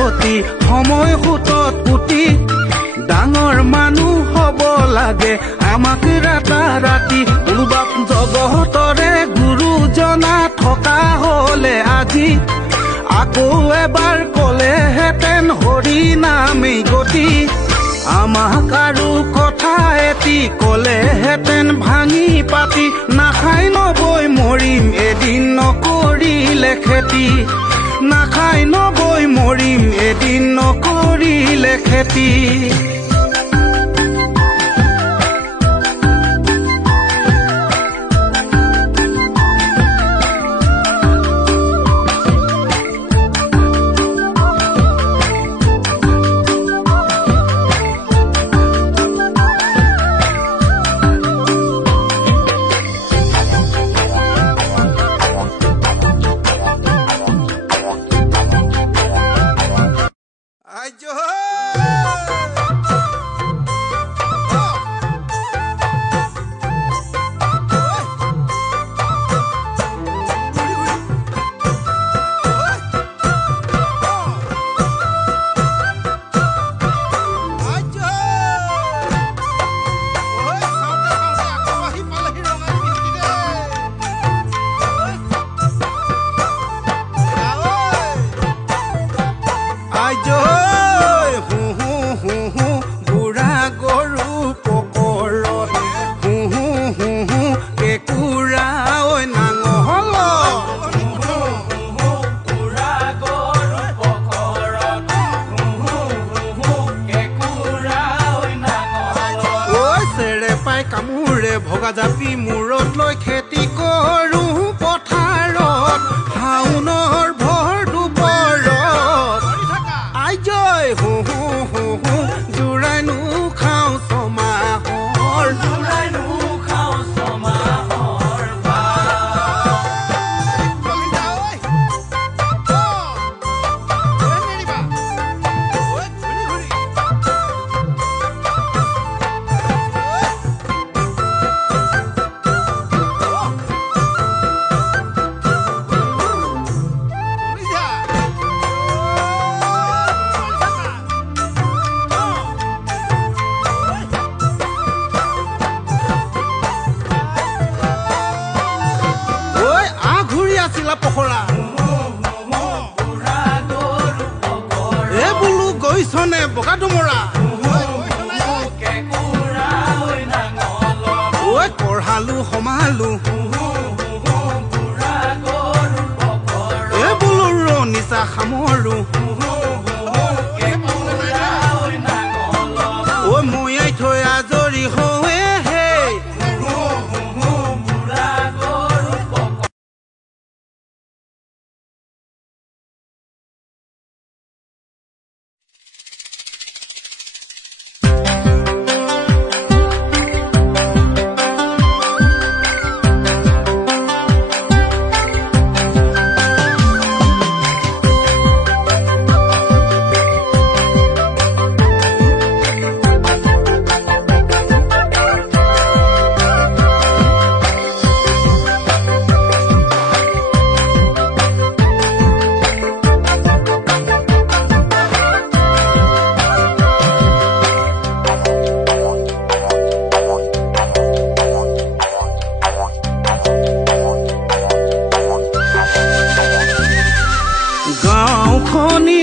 গতি সময় সুতত পুতি ডাঙৰ মানুহ হ'ব লাগে আমাক ৰাতা ৰাতি উলবাপ জগতৰে গুৰুজনা থকা হলে আজি আকৌ এবাৰ কলেহেঁতেন হৰি নামে গতি আমাক আৰু কথা এটি কলেহেঁতেন ভাঙি পাতি নাখাই নবৈ মৰিম এদিন নকৰিলে খেতি নাখাই নবৈ মৰিম এদিন নকৰিলে খেতি ভগা জাপি মূৰত লৈ খেতি কৰো পথাৰত হাউনৰ ভৰ দুপৰত আই জয় হু হু হু হু জোৰাইনো খাওঁ ছমাহৰ জোৰাইনো খাওঁ ছমাহৰ পখৰা এ বুলু গৈছনে বগা ডুমৰা ঐ কঢ়ালো সমালো এ বুলু ৰণিচা সামৰো ঐ ময়াই থৈ আজৰি হৈ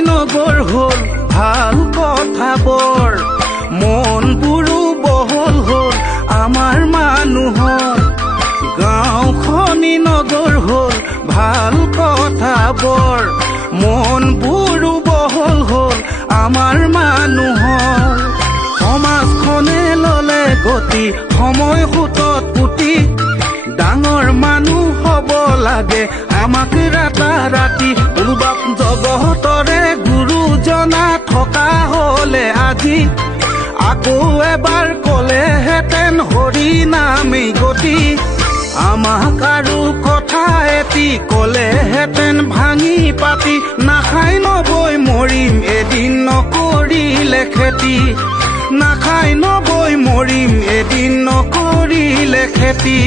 নগৰ হল ভাল কথা বৰ মনবোৰো বহল হল আমাৰ মানুহৰ গাঁওখনি নগৰ হল ভাল কথা বৰ মনবোৰো বহল হল আমাৰ মানুহৰ সমাজখনে ললে গতি সময় সুতত পুতি ডাঙৰ মানুহ হ'ব লাগে আমাক ৰাতা ৰাতি উলবাপ জগতৰে গুৰুজনা থকা হলে আজি আকৌ এবাৰ কলেহেঁতেন হৰি নামে গতি আমাক আৰু কথা এটি কলেহেঁতেন ভাঙি পাতি নাখাই নবৈ মৰিম এদিন নকৰিলে খেতি নাখাই নবৈ মৰিম এদিন নকৰিলে খেতি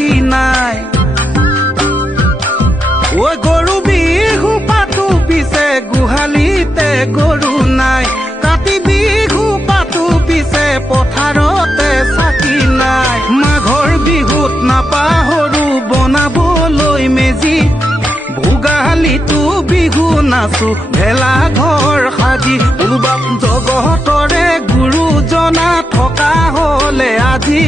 চাকি নাই ঐ গৰু বিহু পাতো পিছে গোহালিতে গৰু নাই কাতি বিহু পাতো পিছে পথাৰতে চাকি নাই মাঘৰ বিহুত নাপাহৰো বনাবলৈ মেজি ভোগালীটো বিহু নাচো ভেলা ঘৰ সাজি উলবাপ জগতৰে গুৰুজনা থকা হলে আজি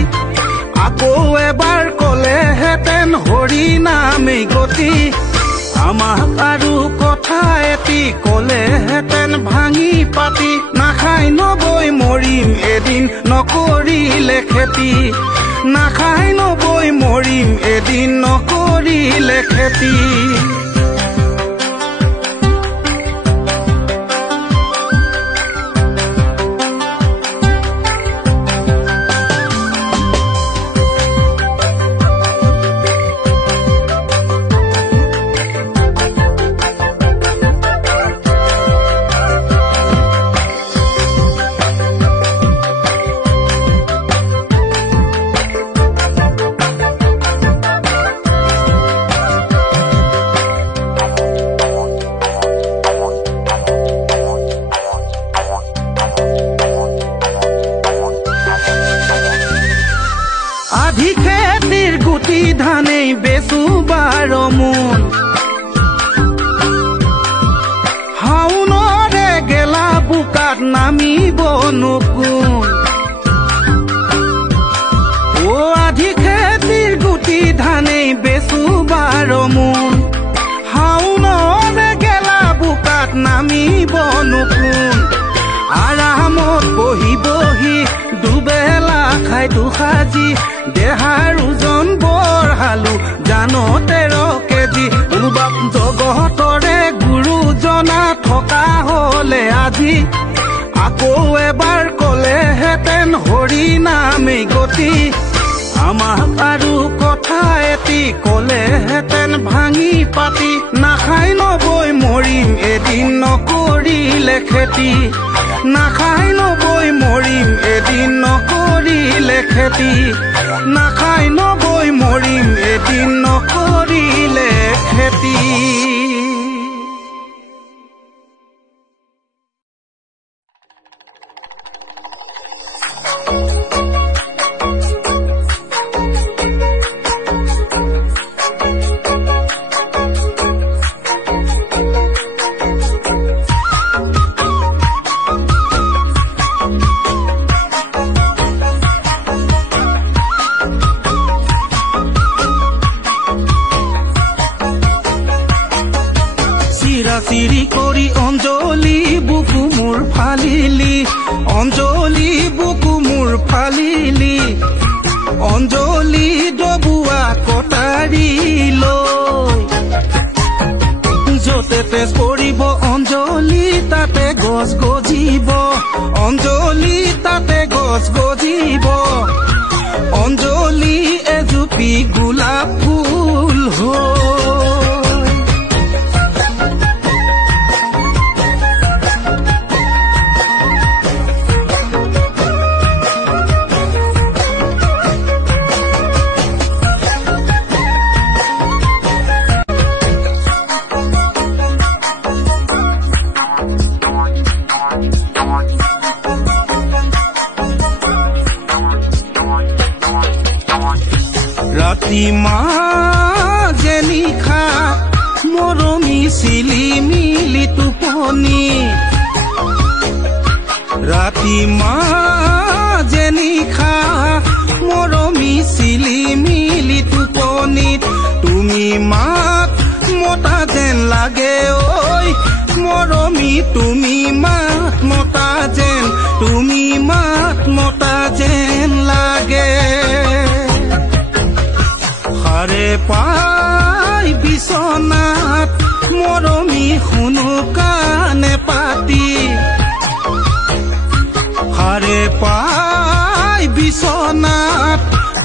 আকৌ এবাৰ কলেহেঁতেন হৰি নামে গতি আমাক আৰু কথা এটি কলেহেঁতেন ভাঙি পাতি নাখাই নবৈ মৰিম এদিন নকৰিলে খেতি নাখাই নবৈ মৰিম এদিন নকৰিলে খেতি আধি খেতিৰ গুটি ধানেই বেচো 12 মোন হাউনৰে গেলা বোকাত নামিব নকুন ও আধি খেতিৰ গুটি ধানেই বেচো 12 মোন হাউনৰে গেলা বোকাত নামিব নকুন আৰামত বহি বহি দুবেলা খাই দুসাজি দেহাৰ ওজন বঢ়ালো জানো 13 কেজি উলবাপ জগতৰে গুৰুজনা থকা হলে আজি আকৌ এবাৰ কলেহেঁতেন হৰি নামে গতি আমাক আৰু কথা এটি কলেহেঁতেন ভাঙি পাতি নাখাই নবৈ মৰিম এদিন নকৰিলে খেতি নাখাই নবৈ মৰিম এদিন নকৰিলে খেতি নাখাই নবৈ মৰিম এদিন নকৰিলে খেতি চিৰি কৰি অঞ্জলি বুকু মোৰ ফালিলি অঞ্জলি বুকু মোৰ ফালিলি অঞ্জলি ডবুৱা কটাৰী লৈ য'তে তেজ পৰিব অঞ্জলি তাতে গছ গজিব অঞ্জলি তাতে গছ গজিব অঞ্জলি এজুপি গোলাপ ফুল ৰাতি মাজে নিশা মৰমি চিলি মিলি টোপনি ৰাতি মাজে নিশা মৰমি চিলি মিলি টোপনিত তুমি মাত মতা যেন লাগে ঐ মৰমি তুমি মাত মতা যেন তুমি মাত মতা যেন লাগে হাৰে পাই বিচনাত মৰমি শুনো কাণে পাতি হাৰে পাই বিচনাত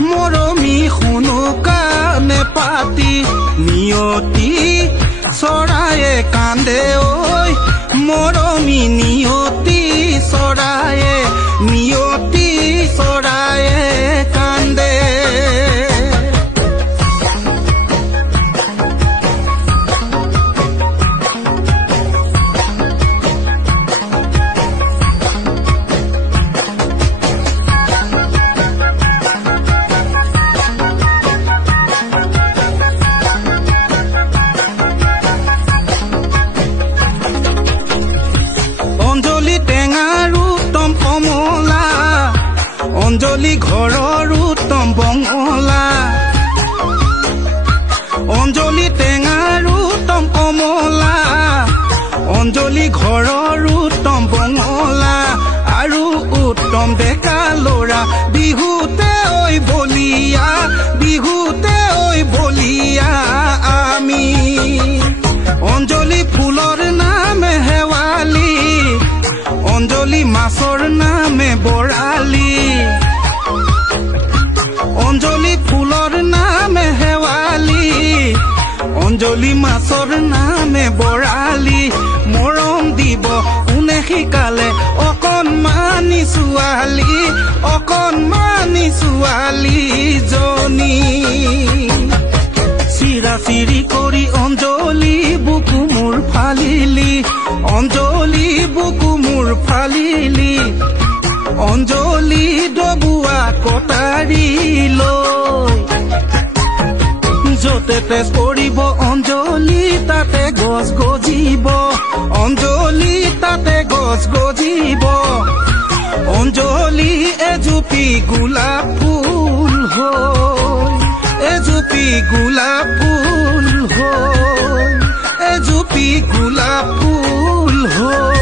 মৰমি শুনো কাণে পাতি নিয়তি চৰায়ে কান্দে ঐ মৰমি নিয়তি চৰায়ে নিয়তি চৰায়ে কান্দে অঞ্জলি ঘৰৰ উত্তম বঙলা অঞ্জলি টেঙাৰ উত্তম কমলা অঞ্জলি ঘৰৰ উত্তম বঙলা আৰু উত্তম ডেকা ল'ৰা বিহুতে ঐ বলিয়া আমি অঞ্জলি ফুলৰ নামে হেৱালি অঞ্জলি মাছৰ নামে বৰালি অঞ্জলি ফুলৰ নামে হেৱালি অঞ্জলি মাছৰ নামে বৰালি মৰম দিব কোনে শিকালে অকণমানি ছোৱালী জনী চিৰা চিৰি কৰি অঞ্জলি বুকু মোৰ ফালিলি অঞ্জলি বুকু মোৰ ফালিলি অঞ্জলি ডবুৱা কটাৰী লৈ য'তে তেজ পৰিব অঞ্জলি তাতে গছ গজিব অঞ্জলি তাতে গছ গজিব অঞ্জলি এজুপি গোলাপ ফুল হৈ এজুপি গোলাপ ফুল হৈ এজুপি গোলাপ ফুল হৈ